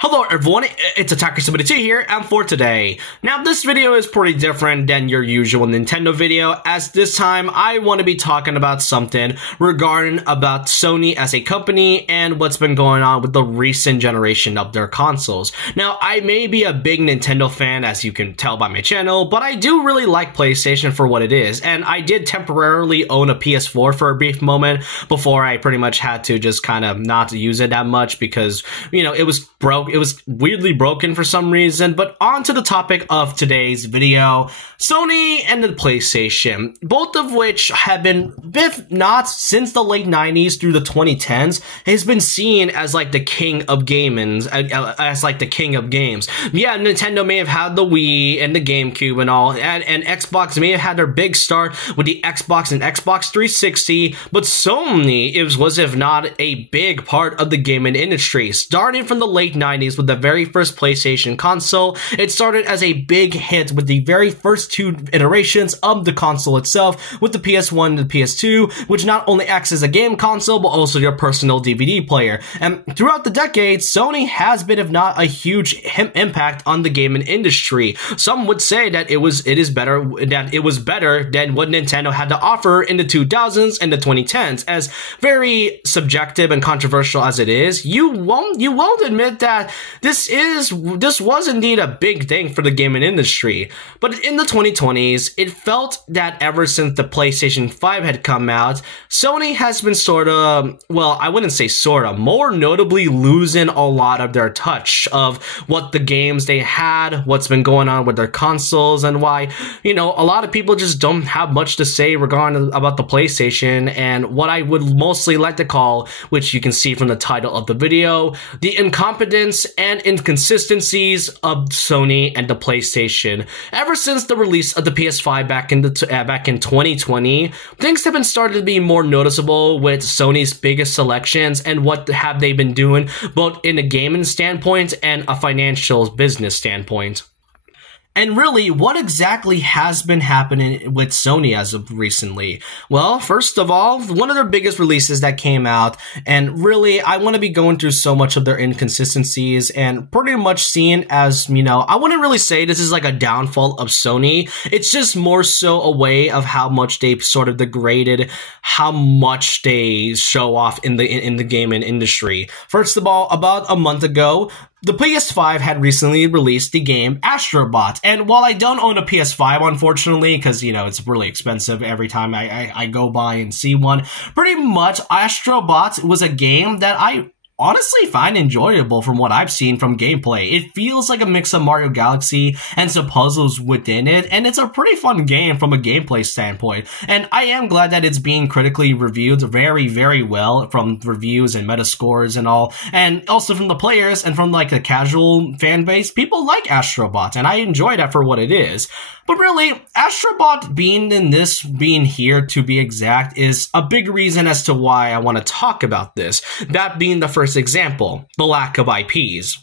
Hello everyone, it's Attacker72 here, and for today. Now this video is pretty different than your usual Nintendo video, as this time I want to be talking about something regarding about Sony as a company and what's been going on with the recent generation of their consoles. Now I may be a big Nintendo fan, as you can tell by my channel, but I do really like PlayStation for what it is, and I did temporarily own a PS4 for a brief moment before I pretty much had to just kind of not use it that much because, you know, it was broke. It was weirdly broken for some reason. But on to the topic of today's video, Sony and the PlayStation, both of which have been, if not since the late 90s through the 2010s, has been seen as like the king of gaming, as like the king of games. Yeah, Nintendo may have had the Wii and the GameCube and all, and Xbox may have had their big start with the Xbox and Xbox 360, but Sony was if not a big part of the gaming industry, starting from the late 90s with the very first PlayStation console. It started as a big hit with the very first two iterations of the console itself, with the PS1 and the PS2, which not only acts as a game console, but also your personal DVD player. And throughout the decades, Sony has been, if not a huge impact on the gaming industry. Some would say that it was better than what Nintendo had to offer in the 2000s and the 2010s. As very subjective and controversial as it is, you won't admit that this was indeed a big thing for the gaming industry. But in the 2020s, it felt that ever since the PlayStation 5 had come out, Sony has been I wouldn't say more notably losing a lot of their touch of what the games they had, what's been going on with their consoles, and why, you know, a lot of people just don't have much to say regarding about the PlayStation, and what I would mostly like to call, which you can see from the title of the video, the incompetence and inconsistencies of Sony and the PlayStation. Ever since the release of the PS5 back in 2020, things have been starting to be more noticeable with Sony's biggest selections and what have they been doing, both in a gaming standpoint and a financial business standpoint. And really, what exactly has been happening with Sony as of recently? Well, first of all, one of their biggest releases that came out, and really, I want to be going through so much of their inconsistencies and pretty much seen as, you know, I wouldn't really say this is like a downfall of Sony. It's just more so a way of how much they sort of degraded, how much they show off in the gaming industry. First of all, about a month ago, the PS5 had recently released the game Astro Bot, and while I don't own a PS5, unfortunately, because, you know, it's really expensive every time I go by and see one, pretty much Astro Bot was a game that I honestly find enjoyable from what I've seen from gameplay. It feels like a mix of Mario Galaxy and some puzzles within it, and it's a pretty fun game from a gameplay standpoint. And I am glad that it's being critically reviewed very, very well from reviews and Metascores and all, and also from the players and from like the casual fan base. People like Astro Bot, and I enjoy that for what it is. But really, Astro Bot being here to be exact is a big reason as to why I want to talk about this. That being the first example, the lack of IPs.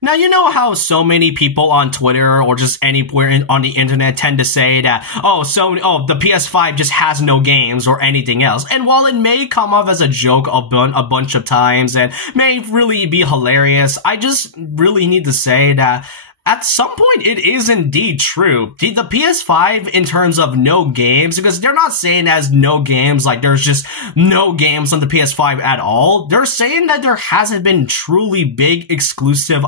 Now, you know how so many people on Twitter or just anywhere on the internet tend to say that, the PS5 just has no games or anything else. And while it may come off as a joke a bunch of times and may really be hilarious, I just really need to say that at some point, it is indeed true. The PS5, in terms of no games, because they're not saying as no games, like there's just no games on the PS5 at all. They're saying that there hasn't been truly big exclusive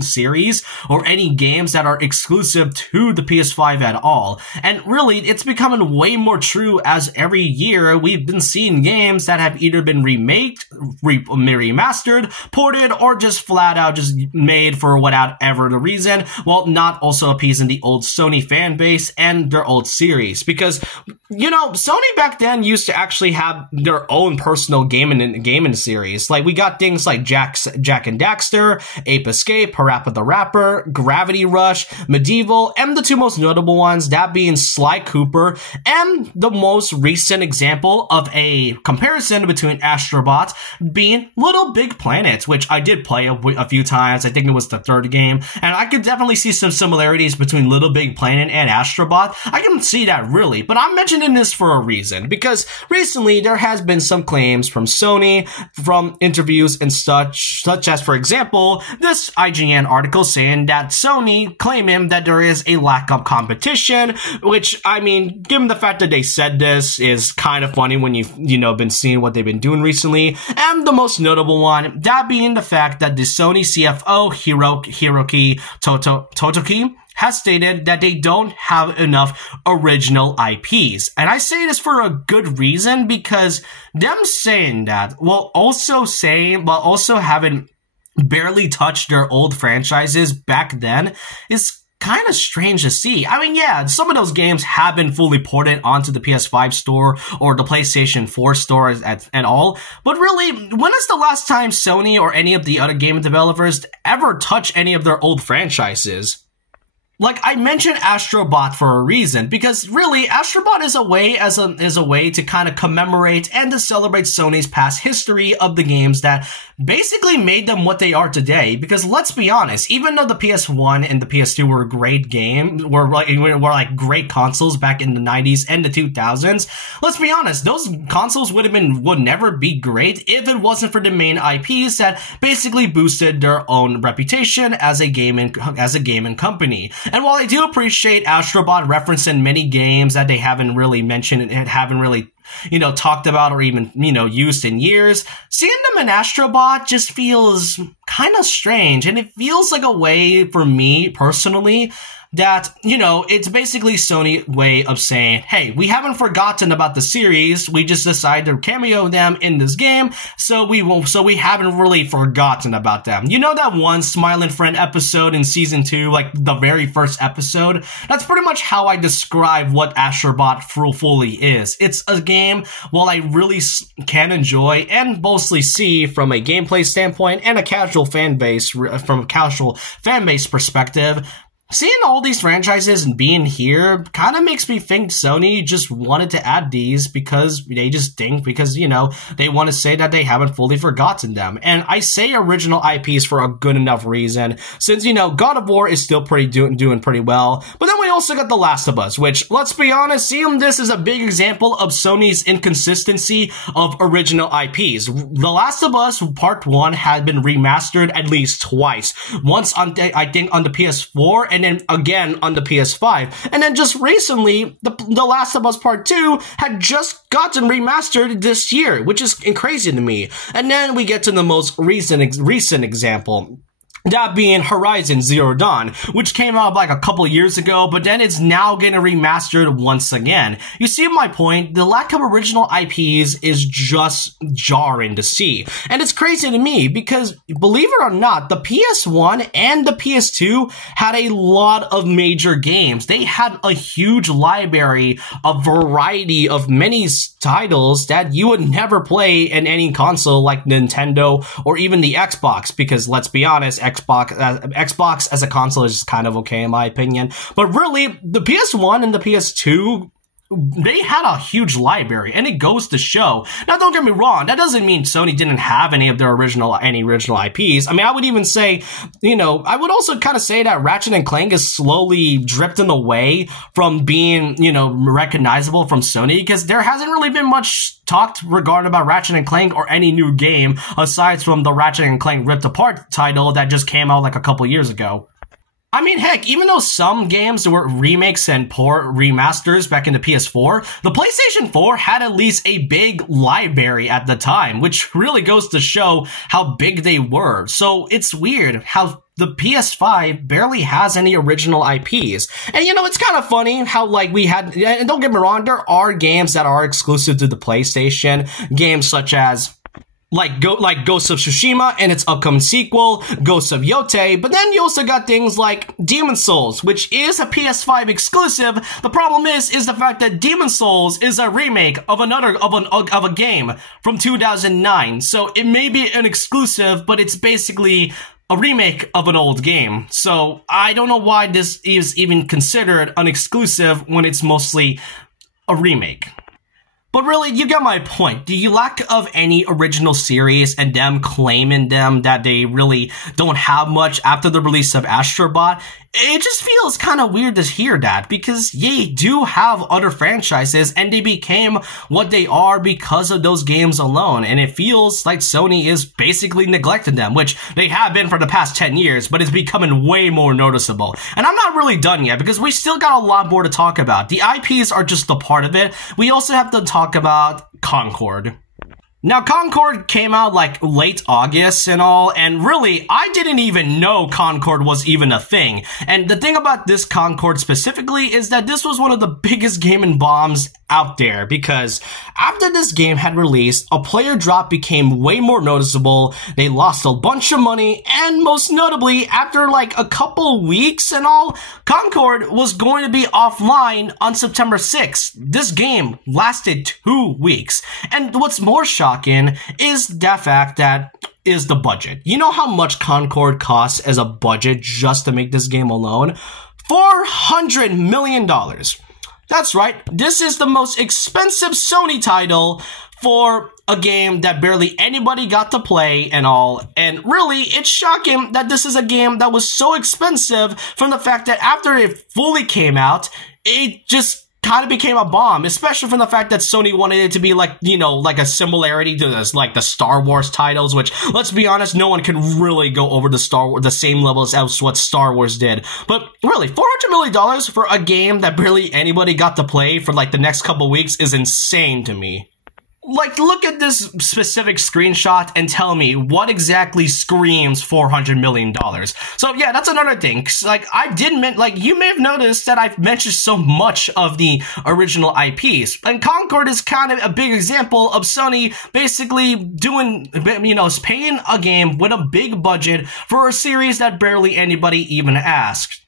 series or any games that are exclusive to the PS5 at all. And really, it's becoming way more true as every year we've been seeing games that have either been remastered, ported, or just flat out just made for whatever the reason, while not also appeasing the old Sony fan base and their old series. Because, you know, Sony back then used to actually have their own personal gaming series. Like, we got things like Jak and Daxter, Ape Escape, Parappa the Rapper, Gravity Rush, Medieval, and the two most notable ones, that being Sly Cooper, and the most recent example of a comparison between Astro Bot being Little Big Planet, which I did play a few times. I think it was the third game, and I could definitely see some similarities between Little Big Planet and Astrobot. I can see that really, but I'm mentioning this for a reason, because recently there has been some claims from Sony, from interviews and such as, for example, this IGN article saying that Sony claiming that there is a lack of competition, which, I mean, given the fact that they said this is kind of funny when you've, been seeing what they've been doing recently. And the most notable one, that being the fact that the Sony CFO, Hiroki Totoki, has stated that they don't have enough original IPs. And I say this for a good reason, because them saying that while also having barely touched their old franchises back then is kind of strange to see. I mean, yeah, some of those games have been fully ported onto the PS5 store or the PlayStation 4 store and all, but really, when is the last time Sony or any of the other game developers ever touch any of their old franchises? Like, I mentioned Astrobot for a reason, because really, Astrobot is a way to kind of commemorate and to celebrate Sony's past history of the games that basically made them what they are today. Because let's be honest, even though the PS1 and the PS2 were great games, were like great consoles back in the 90s and the 2000s, let's be honest, those consoles would never be great if it wasn't for the main IPs that basically boosted their own reputation as a gaming company. And while I do appreciate Astrobot referencing many games that they haven't really mentioned and haven't really, talked about or even, used in years, seeing them in Astrobot just feels kind of strange. And it feels like a way for me personally that, it's basically Sony's way of saying, hey, we haven't forgotten about the series, we just decided to cameo them in this game, so we haven't really forgotten about them. You know that one Smiling Friend episode in Season 2, like the very first episode? That's pretty much how I describe what Astrobot fully is. It's a game, while I really can enjoy and mostly see from a gameplay standpoint and a casual fan base, from a casual fan base perspective, seeing all these franchises and being here kind of makes me think Sony just wanted to add these because they want to say that they haven't fully forgotten them. And I say original IPs for a good enough reason, since, God of War is still doing pretty well. But then we also got The Last of Us, which, let's be honest, seeing this is a big example of Sony's inconsistency of original IPs. The Last of Us Part 1 had been remastered at least twice. Once on, I think, on the PS4, and then again on the PS5. And then just recently, The Last of Us Part 2 had just gotten remastered this year, which is crazy to me. And then we get to the most recent example, that being Horizon Zero Dawn, which came out like a couple years ago, but then it's now getting remastered once again. You see my point? The lack of original IPs is just jarring to see. And it's crazy to me because, believe it or not, the PS1 and the PS2 had a lot of major games. They had a huge library, a variety of many titles that you would never play in any console like Nintendo or even the Xbox, because let's be honest, Xbox as a console is kind of okay in my opinion. But really, the PS1 and the PS2, they had a huge library, and it goes to show. Now, don't get me wrong, that doesn't mean Sony didn't have any original IPs. I mean, I would even say, I would also kind of say that Ratchet & Clank is slowly drifting away from being, recognizable from Sony, because there hasn't really been much talked regarding about Ratchet & Clank or any new game, aside from the Ratchet & Clank Ripped Apart title that just came out like a couple years ago. I mean, heck, even though some games were remakes and poor remasters back in the PS4, the PlayStation 4 had at least a big library at the time, which really goes to show how big they were. So it's weird how the PS5 barely has any original IPs. And it's kind of funny how, we had, and don't get me wrong, there are games that are exclusive to the PlayStation, games such as like Ghost of Tsushima and its upcoming sequel, Ghost of Yotei, but then you also got things like Demon's Souls, which is a PS5 exclusive. The problem is the fact that Demon's Souls is a remake of a game from 2009. So it may be an exclusive, but it's basically a remake of an old game. So I don't know why this is even considered an exclusive when it's mostly a remake. But really, you get my point. The lack of any original series and them claiming them that they really don't have much after the release of Astro Bot, it just feels kind of weird to hear that, because they do have other franchises and they became what they are because of those games alone, and it feels like Sony is basically neglecting them, which they have been for the past 10 years, but it's becoming way more noticeable. And I'm not really done yet, because we still got a lot more to talk about. The IPs are just a part of it. We also have to talk about Concord. Now, Concord came out like late August and all, and really, I didn't even know Concord was even a thing. And the thing about this Concord specifically is that this was one of the biggest gaming bombs out there, because after this game had released, a player drop became way more noticeable, they lost a bunch of money, and most notably, after like a couple weeks and all, Concord was going to be offline on September 6th. This game lasted 2 weeks. And what's more shocking is the fact that is the budget. You know how much Concord costs as a budget just to make this game alone? $400 million. That's right, this is the most expensive Sony title for a game that barely anybody got to play and all. And really, it's shocking that this is a game that was so expensive from the fact that after it fully came out, it just kind of became a bomb, especially from the fact that Sony wanted it to be like, you know, like a similarity to this, like the Star Wars titles, which, let's be honest, no one can really go over the same levels as what Star Wars did. But really, $400 million for a game that barely anybody got to play for like the next couple weeks is insane to me. Like, look at this specific screenshot and tell me what exactly screams $400 million. So yeah, that's another thing. Like, you may have noticed that I've mentioned so much of the original IPs. And Concord is kind of a big example of Sony basically doing, you know, paying a game with a big budget for a series that barely anybody even asked.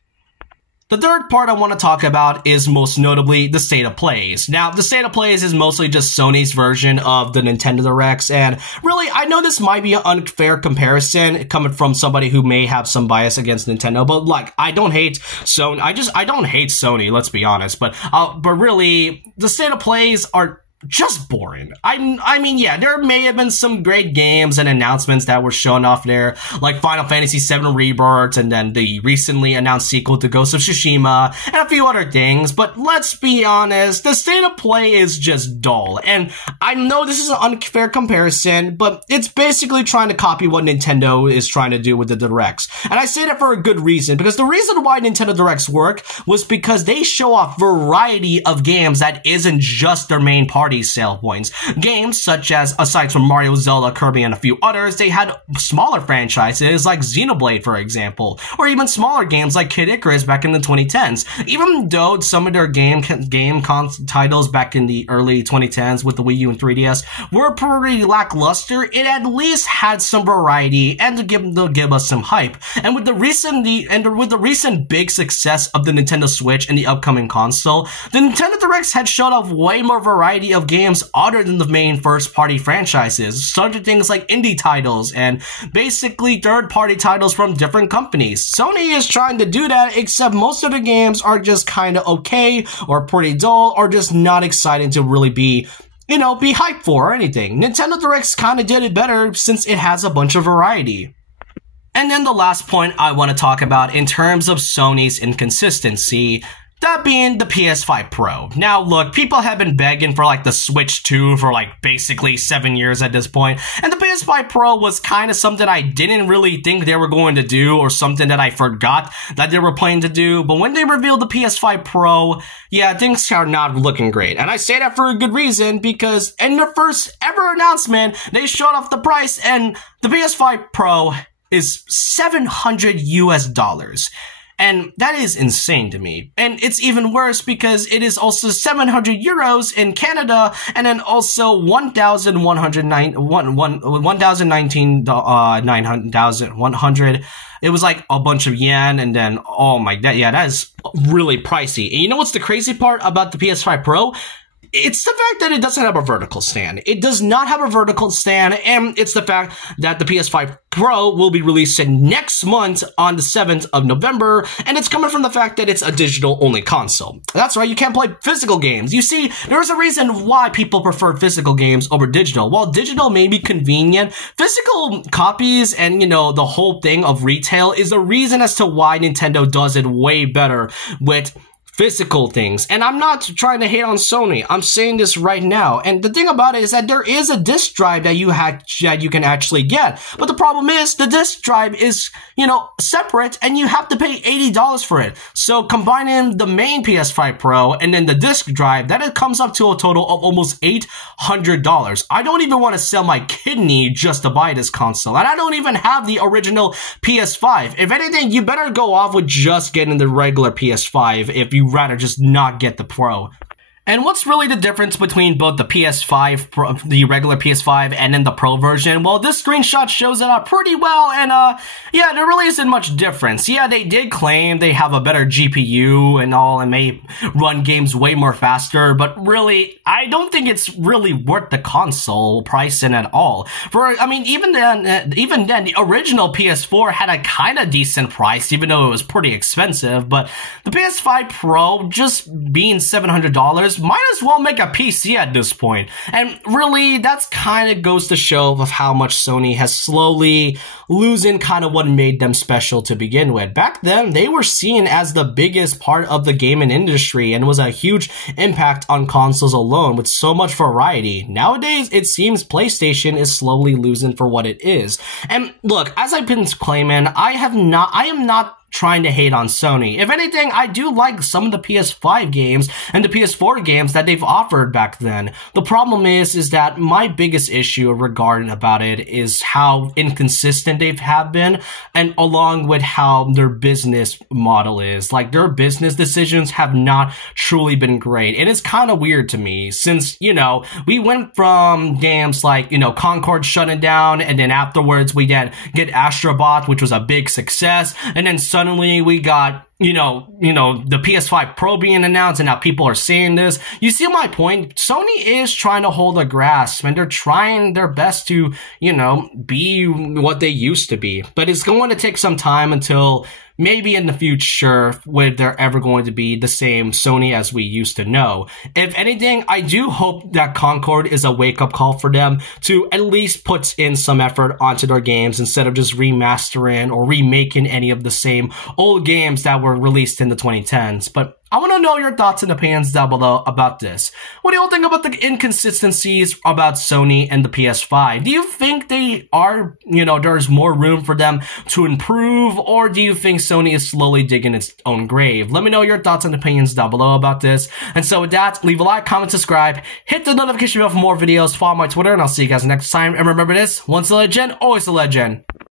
The third part I want to talk about is most notably the State of Plays. Now, the State of Plays is mostly just Sony's version of the Nintendo Directs, and really, I know this might be an unfair comparison coming from somebody who may have some bias against Nintendo, but like, I don't hate Sony. I don't hate Sony, let's be honest, but really, the State of Plays are just boring. I mean, yeah, there may have been some great games and announcements that were shown off there, like Final Fantasy VII Rebirth, and then the recently announced sequel to Ghost of Tsushima, and a few other things, but let's be honest, the State of Play is just dull, and I know this is an unfair comparison, but it's basically trying to copy what Nintendo is trying to do with the Directs, and I say that for a good reason, because the reason why Nintendo Directs work was because they show off variety of games that isn't just their main party sale points. Games such as, aside from Mario, Zelda, Kirby, and a few others, they had smaller franchises like Xenoblade, for example, or even smaller games like Kid Icarus back in the 2010s. Even though some of their game titles back in the early 2010s with the Wii U and 3DS were pretty lackluster, it at least had some variety and to give us some hype. And with the recent big success of the Nintendo Switch and the upcoming console, the Nintendo Directs had showed off way more variety of games other than the main first-party franchises, such as things like indie titles and basically third-party titles from different companies. Sony is trying to do that, except most of the games are just kind of okay, or pretty dull, or just not exciting to really be, you know, be hyped for or anything. Nintendo Directs kind of did it better since it has a bunch of variety. And then the last point I want to talk about in terms of Sony's inconsistency, that being the PS5 Pro. Now look, people have been begging for like the Switch 2 for like basically 7 years at this point, and the PS5 Pro was kind of something I didn't really think they were going to do, or something that I forgot that they were planning to do, but when they revealed the PS5 Pro, yeah, things are not looking great. And I say that for a good reason, because in their first ever announcement, they showed off the price, and the PS5 Pro is $700 US. And that is insane to me. And it's even worse because it is also 700 euros in Canada, and then also 1,019. It was like a bunch of yen, and then, oh my god, yeah, that is really pricey. And you know what's the crazy part about the PS5 Pro? it's the fact that it doesn't have a vertical stand. It does not have a vertical stand, and it's the fact that the PS5 Pro will be releasing next month on the 7th of November, and it's coming from the fact that it's a digital-only console. That's right, you can't play physical games. You see, there's a reason why people prefer physical games over digital. While digital may be convenient, physical copies and, you know, the whole thing of retail is the reason as to why Nintendo does it way better with physical things. And I'm not trying to hate on Sony. I'm saying this right now. And the thing about it is that there is a disc drive that you can actually get. But the problem is the disc drive is, you know, separate and you have to pay $80 for it. So combining the main PS5 Pro and then the disc drive, then it comes up to a total of almost $800. I don't even want to sell my kidney just to buy this console. And I don't even have the original PS5. If anything, you better go off with just getting the regular PS5 if you rather just not get the Pro. And what's really the difference between both the PS5 Pro, the regular PS5, and then the Pro version? Well, this screenshot shows it up pretty well, and yeah, there really isn't much difference. Yeah, they did claim they have a better GPU and all, and may run games way more faster, but really, I don't think it's really worth the console pricing at all. I mean, even then, the original PS4 had a kind of decent price, even though it was pretty expensive, but the PS5 Pro, just being $700, might as well make a PC at this point. And really, that's kind of goes to show of how much Sony has slowly losing kind of what made them special to begin with. Back then, they were seen as the biggest part of the gaming industry and was a huge impact on consoles alone with so much variety. Nowadays, it seems PlayStation is slowly losing for what it is. And look, as I've been claiming, I am not trying to hate on Sony. If anything, I do like some of the PS5 games and the PS4 games that they've offered back then. The problem is that my biggest issue regarding about it is how inconsistent they have been, and along with how their business model is. Like, their business decisions have not truly been great. And it's kind of weird to me since, you know, we went from games like, you know, Concord shutting down, and then afterwards we then get Astrobot, which was a big success, and then suddenly we got, you know, the PS5 Pro being announced, and now people are saying this. You see my point? Sony is trying to hold a grasp, and they're trying their best to, you know, be what they used to be. But it's going to take some time until maybe in the future, when they're ever going to be the same Sony as we used to know. If anything, I do hope that Concord is a wake-up call for them to at least put in some effort onto their games instead of just remastering or remaking any of the same old games that were released in the 2010s. But I want to know your thoughts and opinions down below about this. What do you all think about the inconsistencies about Sony and the PS5? Do you think they are, you know, there's more room for them to improve, or do you think Sony is slowly digging its own grave? Let me know your thoughts and opinions down below about this. And so with that, leave a like, comment, subscribe, hit the notification bell for more videos, follow my Twitter, and I'll see you guys next time. And remember this, once a legend, always a legend.